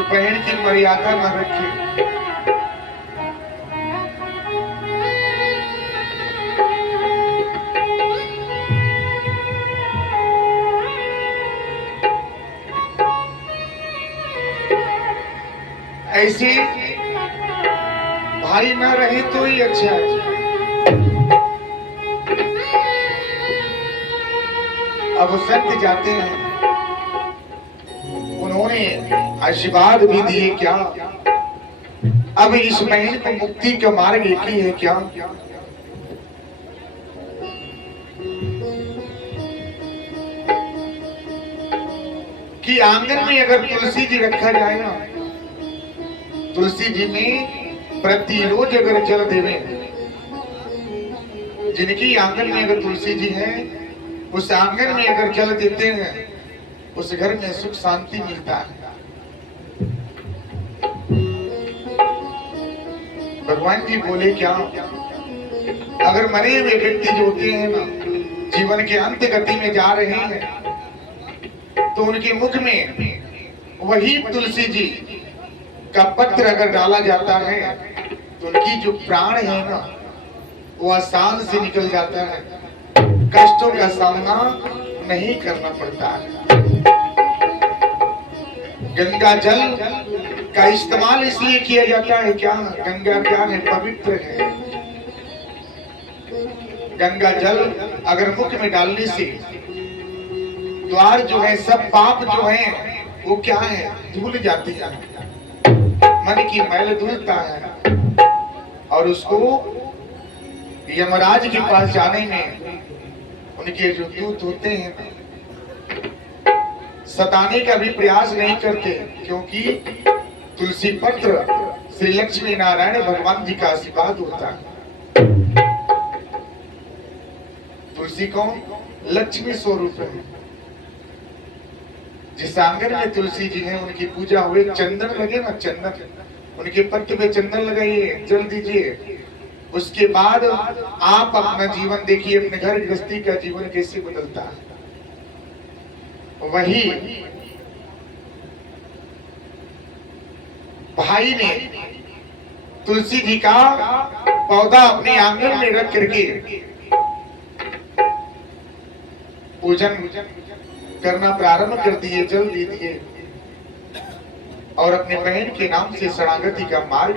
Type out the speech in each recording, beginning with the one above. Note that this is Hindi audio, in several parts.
जो बहन की मर्यादा न रखे, ऐसे भाई ना रहे तो ही अच्छा है। अब वो संत जाते हैं, उन्होंने आशीर्वाद भी दिए क्या? अब इस बहन को मुक्ति का मार्ग एक ही है क्या? कि आंगन में अगर तुलसी जी रखा जाए ना, तुलसी जी में प्रतिरोज अगर जल देवे, जिनकी आंगन में अगर तुलसी जी है, उस आंगन में अगर जल देते हैं, उस घर में सुख शांति मिलता है। भगवान जी बोले क्या? अगर मरे हुए व्यक्ति जो होते हैं ना, जीवन के अंत गति में जा रहे हैं, तो उनके मुख में वही तुलसी जी का पत्र अगर डाला जाता है, तो उनकी जो प्राण है ना, वो आसान से निकल जाता है, कष्टों का सामना नहीं करना पड़ता है। गंगा जल का इस्तेमाल इसलिए किया जाता है क्या? गंगा क्या है? पवित्र है। गंगा जल अगर मुख में डालने से द्वार जो है, सब पाप जो है वो क्या है? धुल जाती है। मन की मैल धुलता है और उसको यमराज के पास जाने में उनके जो दूत होते हैं सताने का भी प्रयास नहीं करते, क्योंकि तुलसी पत्र श्री लक्ष्मी नारायण भगवान जी का आशीर्वाद होता है। तुलसी कौन? लक्ष्मी स्वरूप है। जिस आंगन में तुलसी जी हैं, उनकी पूजा हुए, चंदन लगे ना, चंदन, उनके पत्ते पे चंदन लगाइए, जल दीजिए। उसके बाद आप अपना जीवन देखिए, अपने घर गृहस्थी का जीवन कैसे बदलता है। वही भाई ने तुलसी जी का पौधा अपने आंगन में रख करके पूजन करना प्रारंभ कर दिए, जल दे दिए और अपने बहन के नाम से शरणागति का मार्ग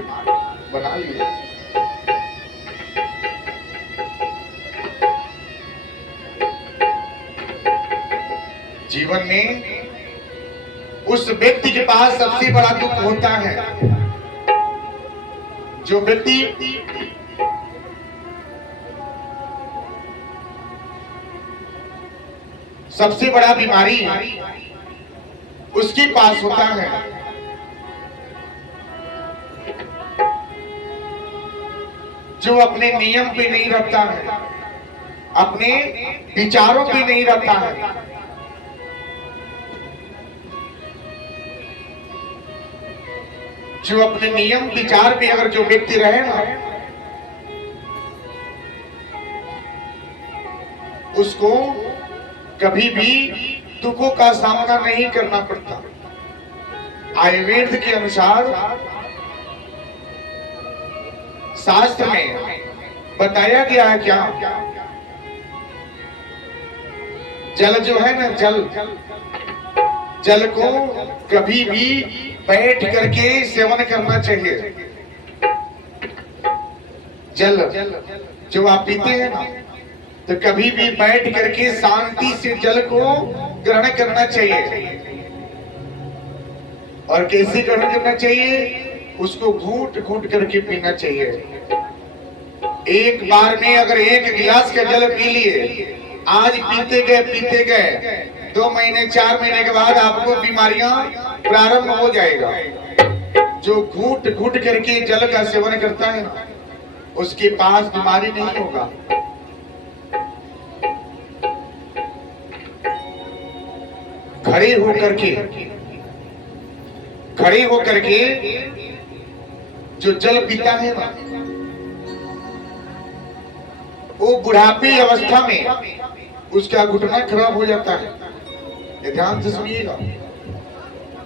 बना लिया। जीवन में उस व्यक्ति के पास सबसे बड़ा दुख होता है, जो व्यक्ति सबसे बड़ा बीमारी उसके पास होता है। जो अपने नियम पे नहीं रखता है, अपने विचारों पे नहीं रखता है, जो अपने नियम विचार पे अगर जो व्यक्ति रहे ना, उसको कभी भी दुखों का सामना नहीं करना पड़ता। आयुर्वेद के अनुसार शास्त्र में बताया गया है क्या? जल जो है ना, जल को कभी भी बैठ करके सेवन करना चाहिए। जल जो आप पीते हैं ना, तो कभी भी बैठ करके शांति से जल को ग्रहण करना चाहिए। और कैसे ग्रहण करना चाहिए? उसको घूंट घूंट करके पीना चाहिए। एक बार में अगर एक गिलास का जल पी लिए, आज पीते गए 2 महीने 4 महीने के बाद आपको बीमारियां प्रारंभ हो जाएगा। जो घूंट घूंट करके जल का सेवन करता है ना, उसके पास बीमारी नहीं होगा। खड़े होकर के जो जल पीता है ना, वो बुढ़ापे अवस्था में उसका घुटना खराब हो जाता है। ध्यान से सुनिएगा।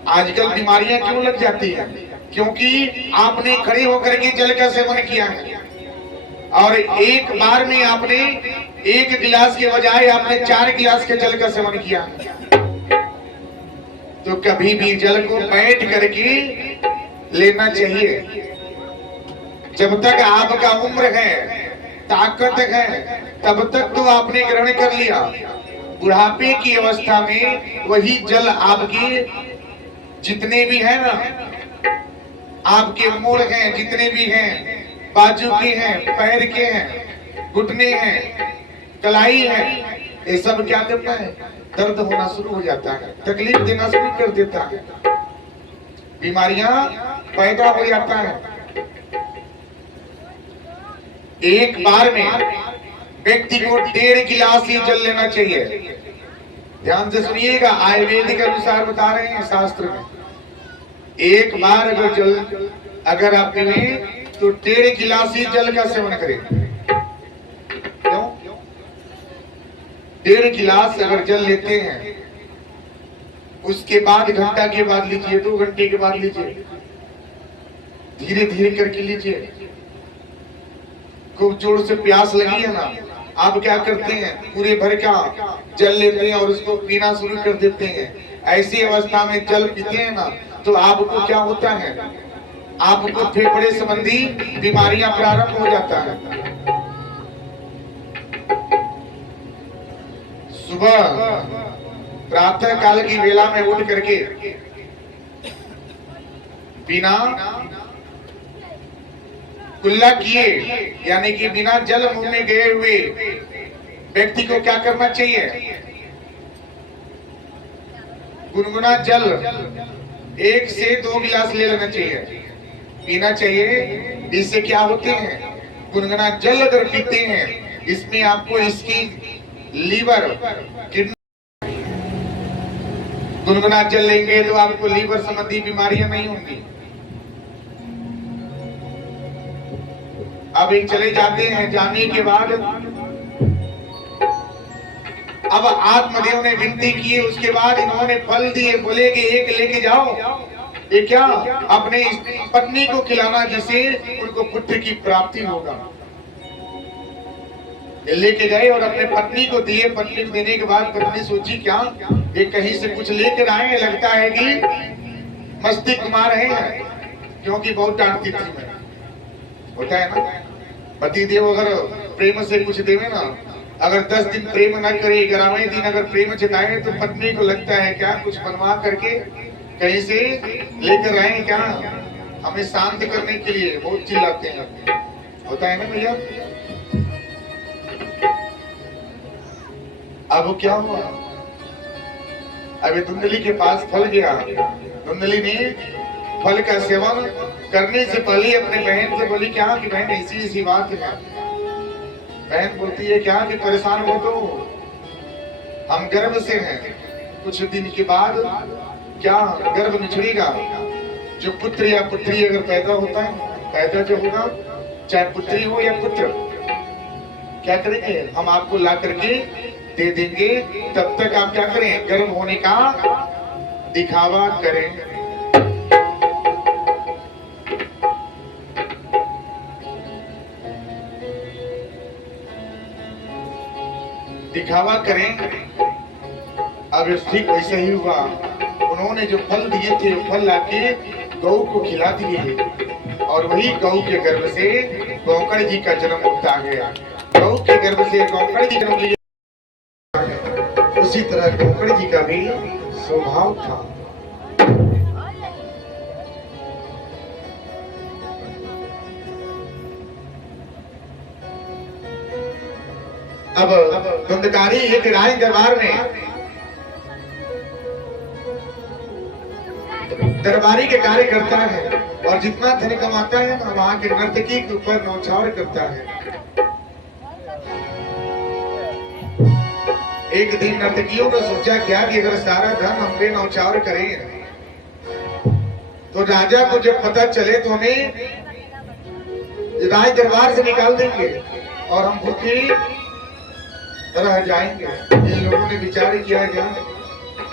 आजकल बीमारियां क्यों लग जाती हैं? क्योंकि आपने खड़े होकर के जल का सेवन किया है और एक बार में आपने एक गिलास के बजाय आपने 4 गिलास के जल का सेवन किया। तो कभी भी जल को बैठ करके लेना चाहिए। जब तक आपका उम्र है, ताकत है, तब तक तो आपने ग्रहण कर लिया। बुढ़ापे की अवस्था में वही जल आपके जितने भी है ना, आपके मूड़ हैं, जितने भी हैं, बाजू के हैं, पैर के हैं, घुटने हैं, कलाई है, ये सब क्या करता है? दर्द होना शुरू हो जाता है, तकलीफ देना शुरू कर देता है, बीमारियां पैदा हो जाता है। एक बार में व्यक्ति को 1.5 गिलास ही जल लेना चाहिए। ध्यान से सुनिएगा, आयुर्वेदिक अनुसार बता रहे हैं शास्त्र में। एक बार अगर जल अगर आप पीने तो 1.5 गिलास ही जल का सेवन करें। क्यों? 1.5 गिलास अगर जल लेते हैं, उसके बाद घंटा के बाद लीजिए, 2 घंटे के बाद लीजिए, धीरे धीरे करके लीजिए। खूब जोर से प्यास लगी है ना, आप क्या करते हैं? पूरे भर का जल लेते हैं और उसको पीना शुरू कर देते हैं। ऐसी अवस्था में जल पीते हैं ना, तो आपको क्या होता है? आपको फेफड़े संबंधी बीमारियां प्रारंभ हो जाता है। सुबह प्रातः काल की वेला में उठ करके बिना कुल्ला किए, यानी कि बिना जल मुंह में गए हुए व्यक्ति को क्या करना चाहिए? गुनगुना जल 1 से 2 गिलास ले लेना चाहिए, पीना चाहिए। इससे क्या होते हैं? गुनगुना जल अगर पीते हैं, इसमें आपको स्किन, लीवर, किडनी, गुनगुना जल लेंगे तो आपको लीवर संबंधी बीमारियां नहीं होंगी। अब एक चले जाते हैं, जाने के बाद अब आत्मदेव ने विनती की, उसके बाद इन्होंने फल दिए, बोले कि एक लेके जाओ, ये क्या? अपने पत्नी को खिलाना, जिससे उनको पुत्र की प्राप्ति होगा। लेके गए और अपने पत्नी को दिए। पत्नी को देने के बाद पत्नी सोची क्या ये कहीं से कुछ लेकर आए, लगता है कि मस्ती घुमा रहे हैं, क्योंकि बहुत डांटती थी मैं। होता है ना, पति देव अगर प्रेम से कुछ देवे ना, अगर 10 दिन प्रेम न करे, 11वें दिन अगर प्रेम जताए तो पत्नी को लगता है क्या कुछ बनवा करके कहीं से लेकर आए क्या, हमें शांत करने के लिए। बहुत चिल्लाते हैं, होता है ना भैया। अब क्या हुआ? अभी धुंधली के पास फल गया। धुंधली ने फल का सेवन करने से पहले अपने बहन से बोली क्या कि बहन ऐसी ऐसी बात है। बहन बोलती है क्या कि परेशान हो तो हम गर्भ से हैं, कुछ दिन के बाद क्या गर्भ निचड़ेगा, जो पुत्र या पुत्री अगर पैदा होता है, पैदा जो होगा चाहे पुत्री हो या पुत्र, क्या करेंगे? हम आपको ला करके दे देंगे। तब तक आप क्या करें? गर्भ होने का दिखावा करें। दिखावा करें। अब ठीक वैसे ही हुआ। उन्होंने जो फल दिए थे, वो फल लाके गौ को खिला दिए और वही गौ के गर्भ से गौकर्ण जी का जन्म होता है। गौ के गर्भ से गौकर्ण जी जन्म लिए, उसी तरह गौकर्ण जी का भी स्वभाव था। अब धुंधकारी एक राय दरबार में दरबारी के कार्य करता है और जितना धन कमाता है ना, वहां के नर्तकी के ऊपर नौछावर करता है। एक दिन नर्तकियों ने सोचा क्या कि अगर सारा धन हम पे नौछावर करें तो राजा को जब पता चले तो हमें राज दरबार से निकाल देंगे और हम भूखे रह जाएंगे। इन लोगों ने विचार किया क्या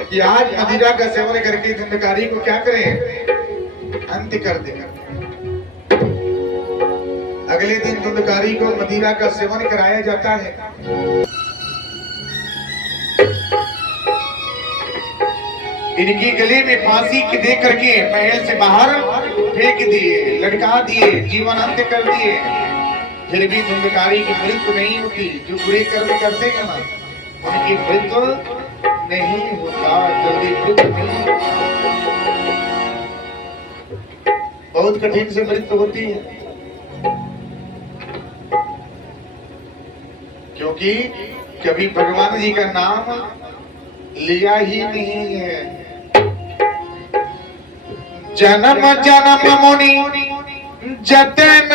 कि आज मदिरा का सेवन करके धुंधकारी को क्या करें, अंत कर दें। अगले दिन धुंधकारी को मदिरा का सेवन कराया जाता है। इनकी गले में फांसी की दे करके महल से बाहर फेंक दिए, लटका दिए, जीवन अंत कर दिए। फिर भी धुंधकारी की मृत्यु नहीं होती। जो बुरे कर्म करते हैं ना, उनकी मृत्यु नहीं होता, जल्दी मृत्यु नहीं होता। बहुत कठिन से मृत्यु होती है, क्योंकि कभी भगवान जी का नाम लिया ही नहीं है। जन्म जन्म मुनि जतन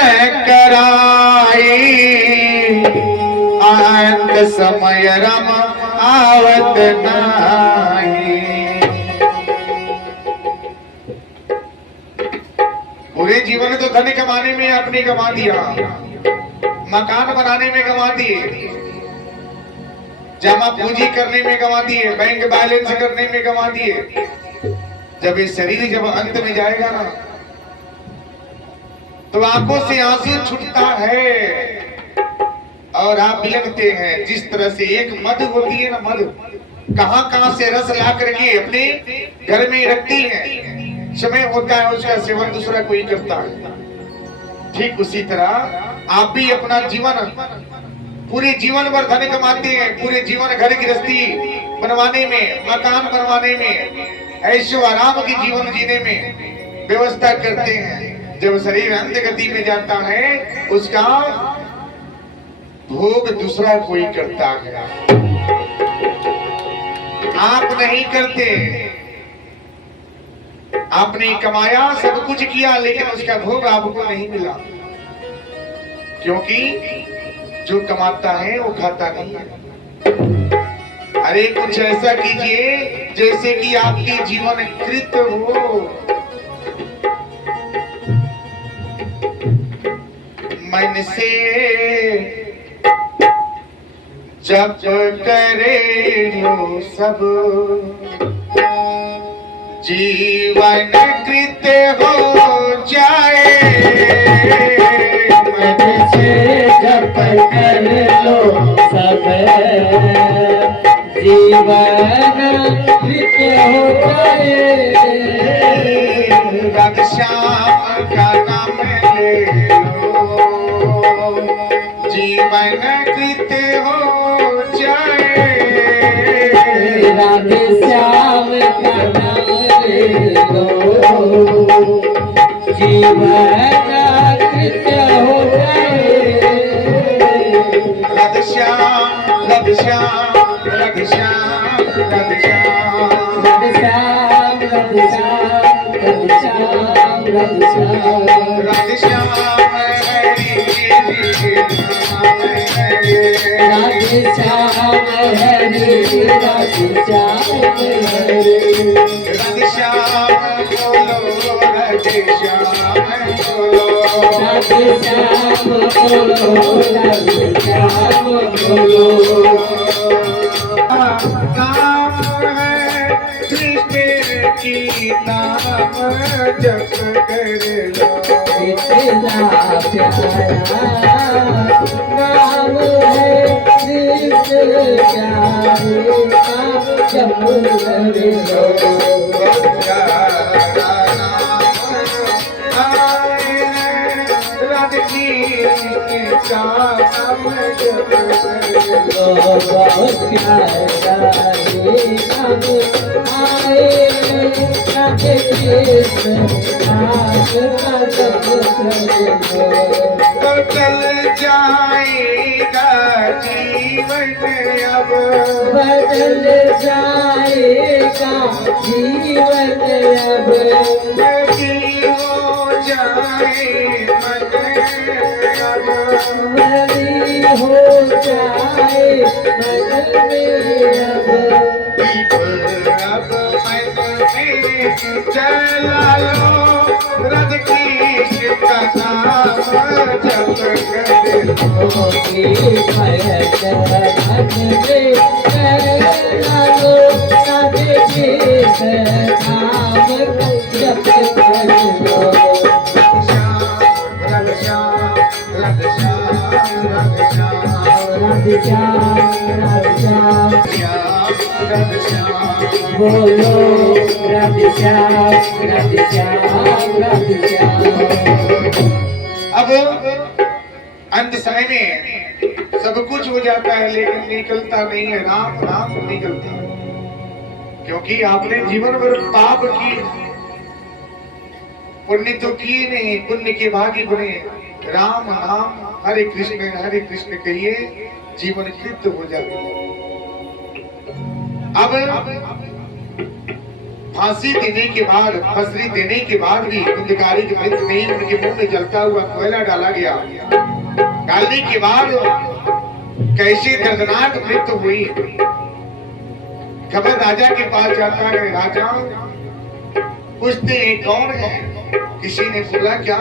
कराई, अंत समय रम आवत नाही। पूरे जीवन तो धन कमाने में अपने गंवा दिया, मकान बनाने में गंवा दिए, जमा पूंजी करने में गंवा दिए, बैंक बैलेंस करने में गंवा दिए। जब ये शरीर जब अंत में जाएगा ना, तो आंखों से आंसू छूटता है और आप बिलखते हैं। जिस तरह से एक मध होती है ना, मध कहां कहां से रस ला करके अपने घर में रखती है, समय होता है उसका सेवन दूसरा कोई करता है। ठीक उसी तरह आप भी अपना जीवन, पूरे जीवन भर धन कमाते हैं, पूरे जीवन घर गृहस्थी बनवाने में, मकान बनवाने में, ऐशो आराम की जीवन जीने में व्यवस्था करते हैं। जब शरीर अंत गति में जाता है, उसका भोग दूसरा कोई करता है, आप नहीं करते। आपने कमाया, सब कुछ किया, लेकिन उसका भोग आपको नहीं मिला, क्योंकि जो कमाता है वो खाता नहीं है। अरे कुछ ऐसा कीजिए जैसे कि आपके जीवन कृत हो। मन से जप करे जो सब, जीवन कृत हो जाए। मन से जप कर लो सब, जीवन कृत हो जाए। राधे श्याम का नाम ले लो, जीवन कृत हो जाए। राधे श्याम का नाम ले लो, जीवन कृत हो जाए। राधे श्याम, राधे श्याम, राधे श्याम, राधे श्याम, राधे श्याम, राधे श्याम, राधे श्याम, राधे श्याम, राधे श्याम हरि राधे श्याम हरे, राधे श्याम हरे, राधे श्याम बोलो, राधे श्याम बोलो, राधे श्याम बोलो, राधे श्याम बोलो। नाम है कृष्ण की, नाम जप कर लो। इतना प्यारा नाम है कृष्ण प्यारे का, जप कर लो। बहुत प्यारा ये नाम आए, राधे कृष्ण आपका जप करो। तो चल जाएगा जीवन अब, बदल जाएगा जीवन अब, बदी हो जाए मन अब, बड़ी हो जाए मन में अब। दीप अब मन में जला लो, राधे कृष्ण का नाम जप कर लो। मोती भय मन में जला लो, राधे शेष नाम जप करो। श्याम राधे श्याम राधे श्याम राधे श्याम राधे श्याम राधे श्याम श्याम राधे श्याम बोलो राधे श्याम राधे श्याम राधे श्याम। अब अंत समय में सब कुछ हो जाता है लेकिन निकलता नहीं है, राम नाम निकलता है, क्योंकि आपने जीवन भर पाप की, पुण्य तो किए नहीं, पुण्य के भागी बने। राम नाम हरे कृष्ण कहिए, जीवन तृप्त हो जाए। अब फांसी देने के बाद, फसरी देने के बाद भी अंधकारी की मृत्यु नहीं, उनके मुंह में जलता हुआ कोयला डाला गया। डालने के बाद कैसे दर्दनाक मृत्यु हुई। खबर राजा के पास जाता है। राजा पूछते हैं कौन है। किसी ने बोला क्या,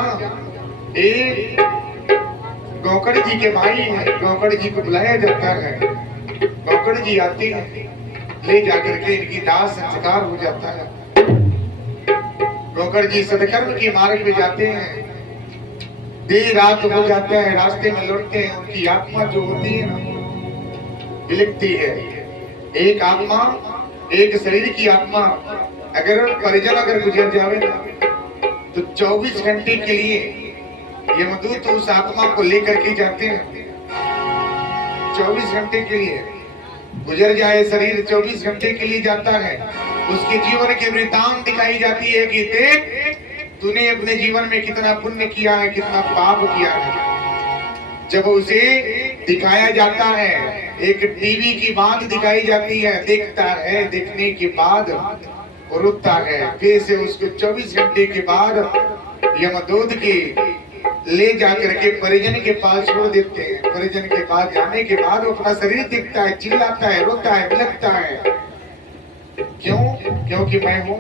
ये गौकड़ जी के भाई हैं। गौकड़ जी को बुलाया जाता है। गौकड़ जी आते हैं, ले जाकर के इनकी दाह संस्कार हो जाता है। गौकड़ जी सदकर्म के मार्ग में जाते हैं। देर रात हो जाता है, रास्ते में लौटते हैं। उनकी आत्मा जो होती है ना, बिलखती है। एक आत्मा, एक शरीर की आत्मा अगर परिजन अगर गुजर जावे ना, तो 24 घंटे के लिए यमदूत उस आत्मा को लेकर के जाते हैं। 24 घंटे के लिए गुजर जाए शरीर, 24 घंटे के लिए जाता है। उसके जीवन के वृतांत दिखाई जाती है कि देख तूने अपने जीवन में कितना पुण्य किया है, कितना पाप किया है। जब उसे दिखाया जाता है, एक टीवी की बात दिखाई जाती है, देखता है, देखने के बाद रुकता है। फिर से उसको 24 घंटे के बाद यमदूत के ले जाकर के परिजन के पास छोड़ देते हैं। परिजन के पास जाने के बाद वो अपना शरीर दिखता है, चिल्लाता है, रोता है, बिलखता है। क्यों? क्योंकि मैं हूं।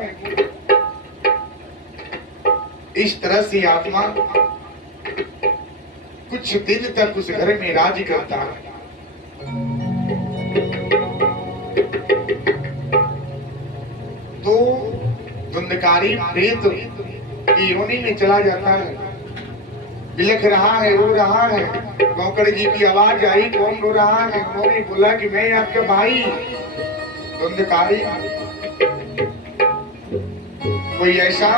इस तरह से आत्मा कुछ दिन तक उस घर में राज करता है। तो धुंधकारी प्रेत की योनि में चला जाता है। बिलख रहा है, रो रहा है। गौकड़ जी की आवाज आई, कौन रो रहा है? उन्होंने बोला कि मैं आपका भाई धुंधकारी। कोई ऐसा,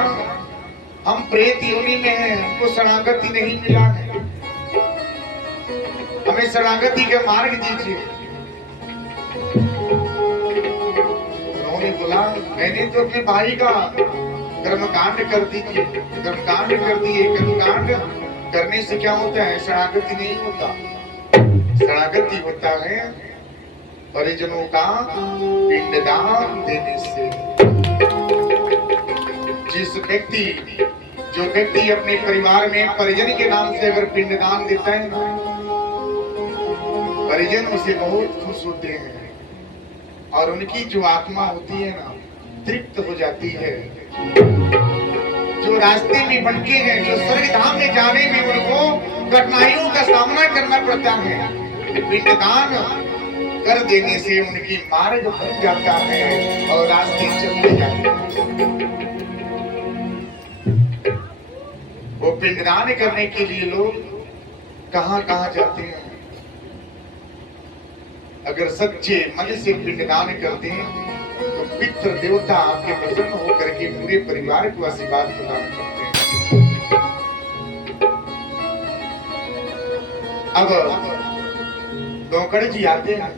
हम प्रेत योनि में हैं, हमको शरणागति नहीं मिला है, हमें शरणागति का मार्ग दीजिए। उन्होंने बोला मैंने तो अपने भाई का कर्मकांड कर दीजिए। कर्मकांड कर दिए। कर्मकांड करने से क्या होता है? शरणागति नहीं होता। शरणागति होता है परिजनों का पिंडदान देने से। जो व्यक्ति अपने परिवार में परिजन के नाम से अगर पिंडदान देता है ना, परिजन उसे बहुत खुश होते हैं और उनकी जो आत्मा होती है ना, तृप्त हो जाती है। जो रास्ते में भटके हैं, जो स्वर्ग धाम में जाने में उनको कठिनाइयों का सामना करना पड़ता है, पिंडदान कर देने से उनकी मार्ग बन जाता है और रास्ते चलते जाते हैं। वो पिंडदान करने के लिए लोग कहां कहां जाते हैं। अगर सच्चे मन से पिंडदान करते हैं तो पितृ देवता आपके प्रसन्न होकर के पूरे परिवार को आशीर्वाद प्रदान करते हैं। अब गौकड़ जी आते हैं,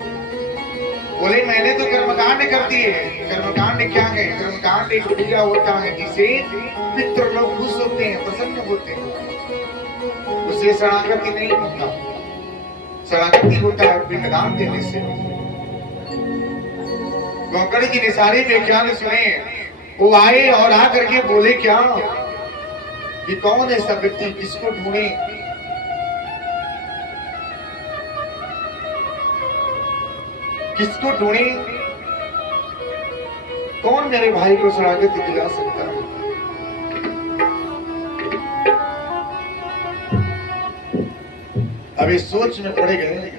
बोले मैंने तो कर्मकांड कर दिए। कर्मकांड क्या है? कर्मकांड एक पूजा होता है जिसे पितृ लोग खुश होते हैं, प्रसन्न होते हैं। उसे शरणागति नहीं होता। शरणागति होता है पिंडदान देने से। गौकड़ जी ने सारे व्याख्यान सुने। वो आए और आकर के बोले क्या कि कौन ऐसा व्यक्ति, किसको ढूंढे? किसको ढूंढे? कौन मेरे भाई को शरणागति दिला सकता है? अभी सोच में पड़े गए।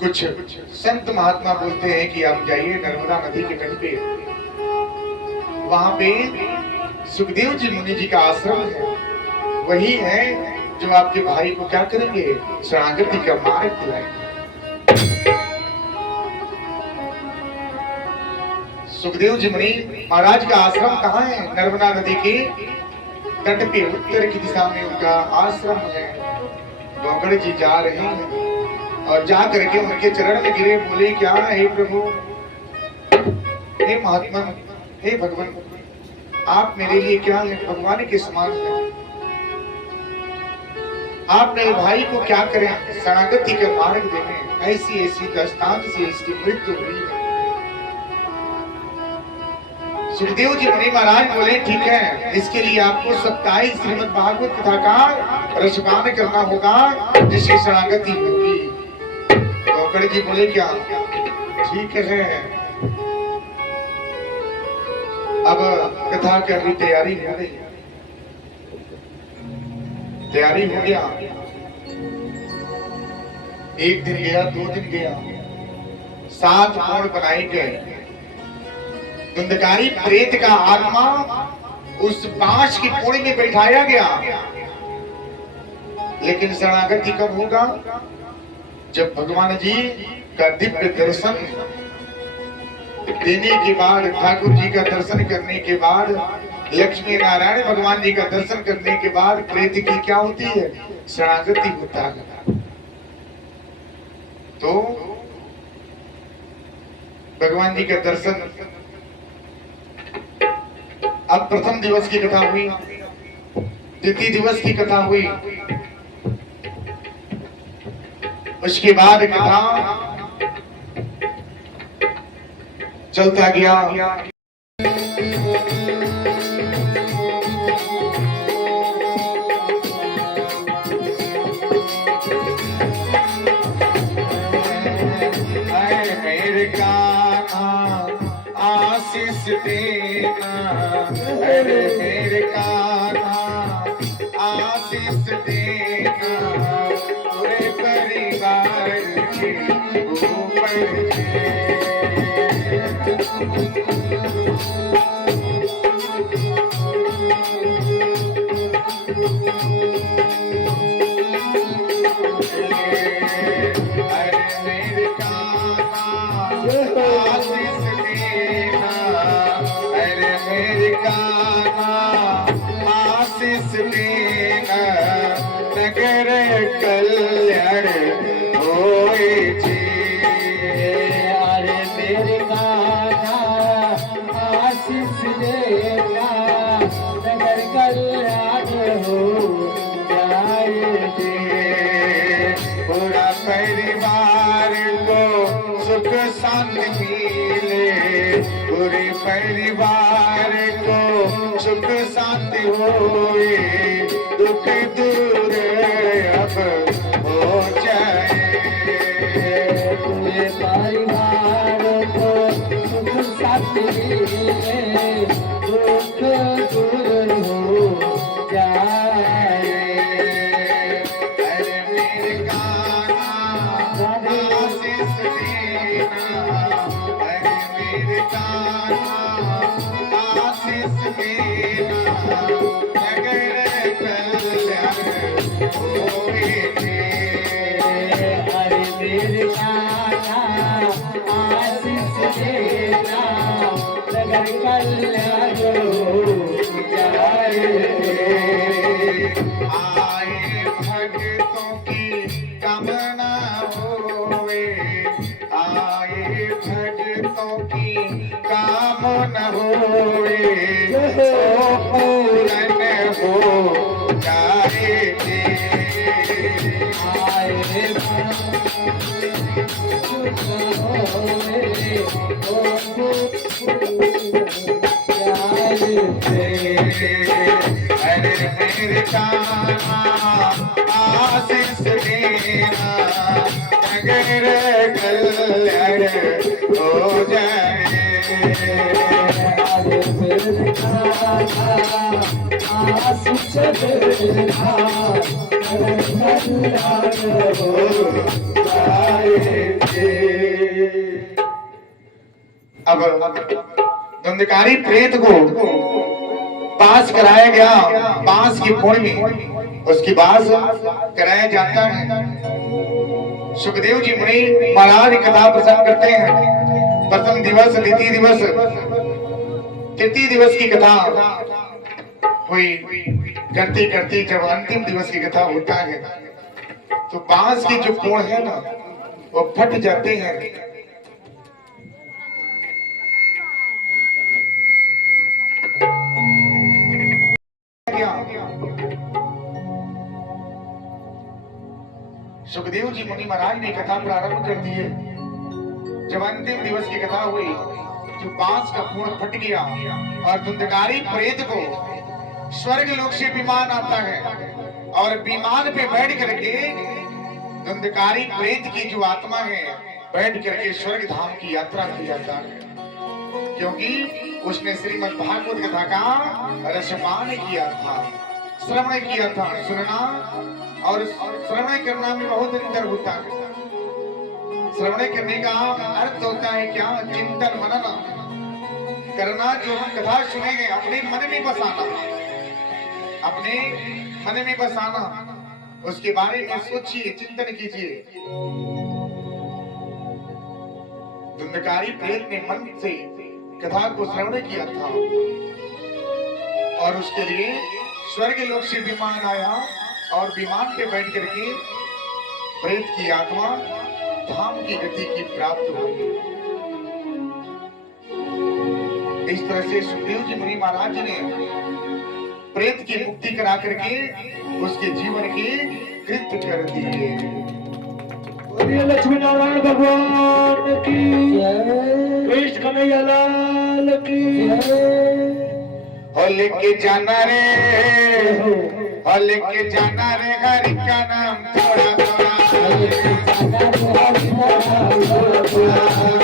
कुछ संत महात्मा बोलते हैं कि आप जाइए नर्मदा नदी के तट पे, वहां पे सुखदेव जी मुनि जी का आश्रम है, वही है जो आपके भाई को क्या करेंगे, शरणागति का मार्ग दिलाएंगे। सुखदेव जी मुनि महाराज का आश्रम कहाँ है, नर्मदा नदी के तट पे उत्तर की दिशा में उनका आश्रम है। गौगड़ जी जा रहे हैं और जा करके उनके चरण में गिरे, बोले क्या हे प्रभु, हे महात्मा, हे भगवान, आप मेरे लिए क्या है, भगवान के समान है। आप मेरे भाई को क्या करें, शरणागति का मार्ग देने, ऐसी ऐसी दस्तान से इसकी मृत्यु हुई है। सुखदेव जी मुनि महाराज बोले ठीक है, इसके लिए आपको सप्ताहिक श्रीमद् भागवत कथा का रसपान करना होगा, जिससे शरणागति होगी। गौकर्ण जी बोले क्या, ठीक है। अब कथा की अभी तैयारी हो गई, तैयारी हो गया। एक दिन गया, 2 दिन गया, 7 कोण बनाए गए। धुंधकारी प्रेत का आत्मा उस बांस की कोड़ी में बैठाया गया। लेकिन शरणागति कब होगा, जब भगवान जी का दिव्य दर्शन देने के बाद, ठाकुर जी का दर्शन करने के बाद, लक्ष्मी नारायण भगवान जी का दर्शन करने के बाद प्रेत की क्या होती है, शरणागति होता है। तो भगवान जी का दर्शन, अब प्रथम दिवस की कथा हुई, द्वितीय दिवस की कथा हुई, उसके बाद कथा चलता गया। मेरे कान्हा आशीष देना, अरे मेरे कान्हा आशीष देना, पूरे परिवार के ऊपर आशीष देना, नगर कल्याण होए जी। अरे मेरे कान्हा आशीष देना, नगर कल्याण हो जाए जी। पूरा परिवार को सुख शांति मिले, पूरे परिवार को सुख शांति होए, दुख दूर अब हो जाए। पूरे परिवार को सुख शांति मिले, दुख दूर हो जाए। अरे मेरे कान्हा आशीष देना, अरे मेरे कान्हा आशीष देना, नगर कल्याण होए जी। अरे मेरे कान्हा आशीष देना, नगर कल्याण हो जाए। आए भक्तों की कामना होवे, आए भक्तों की कामना होवे, तो पूर्ण हो जाएगी। आए अरे मेरे कान्हा आशीष देना, नगर कल्याण हो जाए। आशीष देना कल्याण हो जाएंगे। अब धुंधकारी प्रेत को पास कराया गया बांस की फोड़ में, उसकी बास कराया जाता है। सुखदेव जी मुनि महाराज कथा प्रसंग करते हैं। प्रथम दिवस, द्वितीय दिवस, तृतीय दिवस की कथा हुई। करते करते जब अंतिम दिवस की कथा होता है तो बांस की जो कोण है ना वो फट जाते हैं। सुखदेव जी मुनि महाराज ने कथा प्रारंभ कर दी है। जब अंतिम दिवस की कथा हुई जो बांस का पूर्ण फट गया और धुंधकारी प्रेत को स्वर्ग लोक से विमान आता है और विमान पे बैठ करके धुंधकारी प्रेत की जो आत्मा है बैठ करके स्वर्ग धाम की यात्रा की जाता है, क्योंकि उसने श्रीमद् भागवत कथा का रसपान किया था, श्रवण किया था। सुनना और श्रवण करना में बहुत अंतर होता है। श्रवण करने का अर्थ होता है क्या? चिंतन मनन करना। जो हम कथा सुनेंगे अपने मन में बसाना, अपने मन में बसाना, उसके बारे में सोचिए, चिंतन कीजिए। धुंधकारी प्रेत ने मन से कथा को श्रवण किया था और उसके लिए स्वर्ग लोक से विमान आया और विमान पे बैठ करके प्रेत की आत्मा धाम की गति की प्राप्त हुई। इस तरह से सुखदेव जी मुनि महाराज ने प्रेत की मुक्ति करा करके उसके जीवन के कृत्य कर दिए। लक्ष्मी नारायण भगवान की जय, कृष्ण कन्हैया लाल की जय। लेके जाना रे, लेके जाना रे हरि का नाम थोड़ा थोड़ा,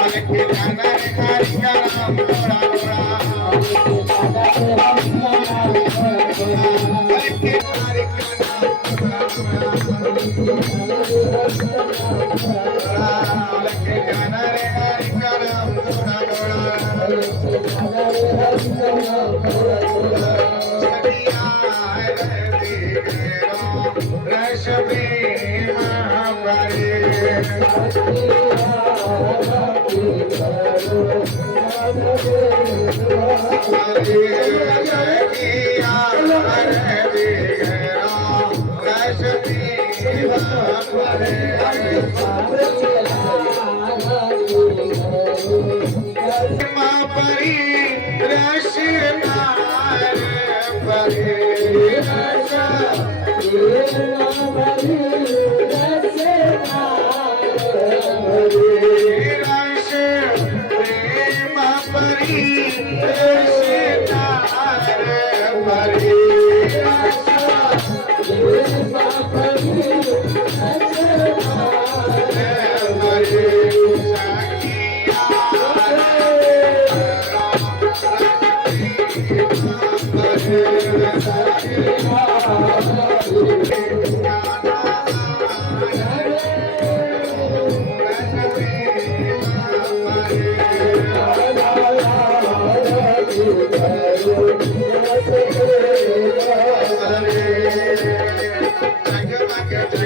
लेके जाना रे हरि का नाम थोड़ा थोड़ा, लेके हरि का नाम थोड़ा थोड़ा, लेके जाना रे हरि का नाम थोड़ा थोड़ा। Thank you.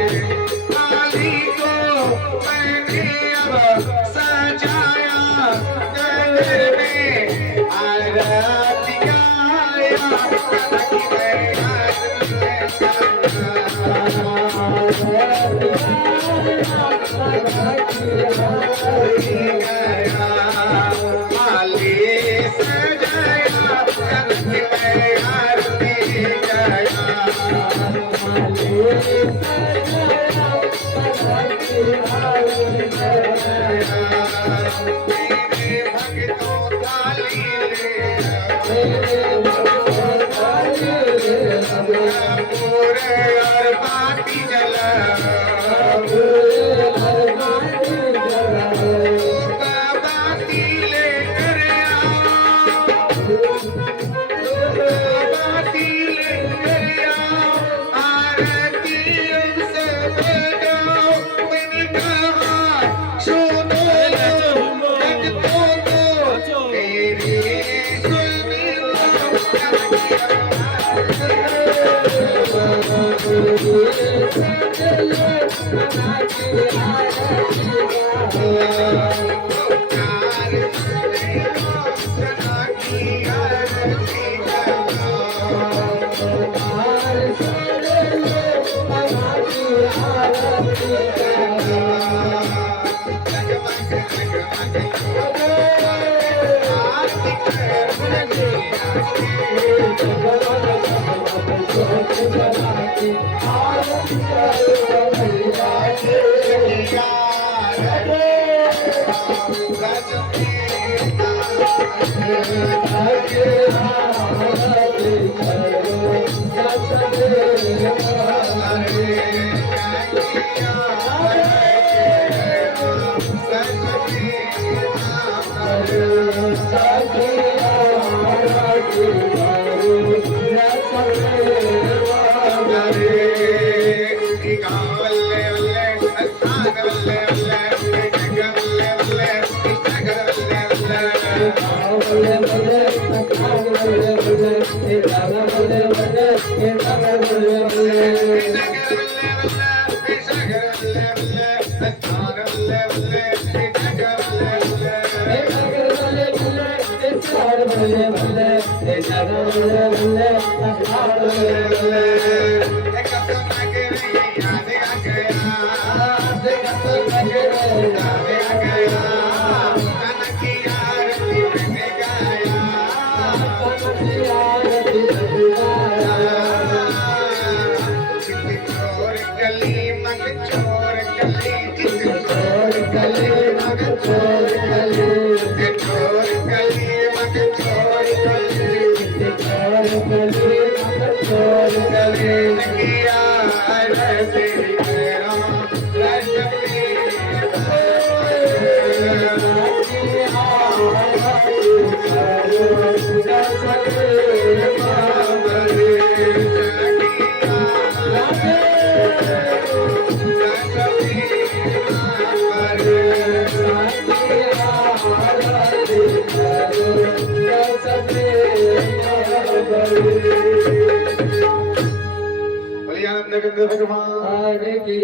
काली को मैंने अब सजाया गले में आरती गाया कनकी माली सजाया कनकी में आरती गाया मेरे भक्तों थाली पूरे और बाती जला बाती लेकर बाती लेकर आरती से बजाओ मैंने कहा सुनो भक्तों को तेरी सुनी भगवान की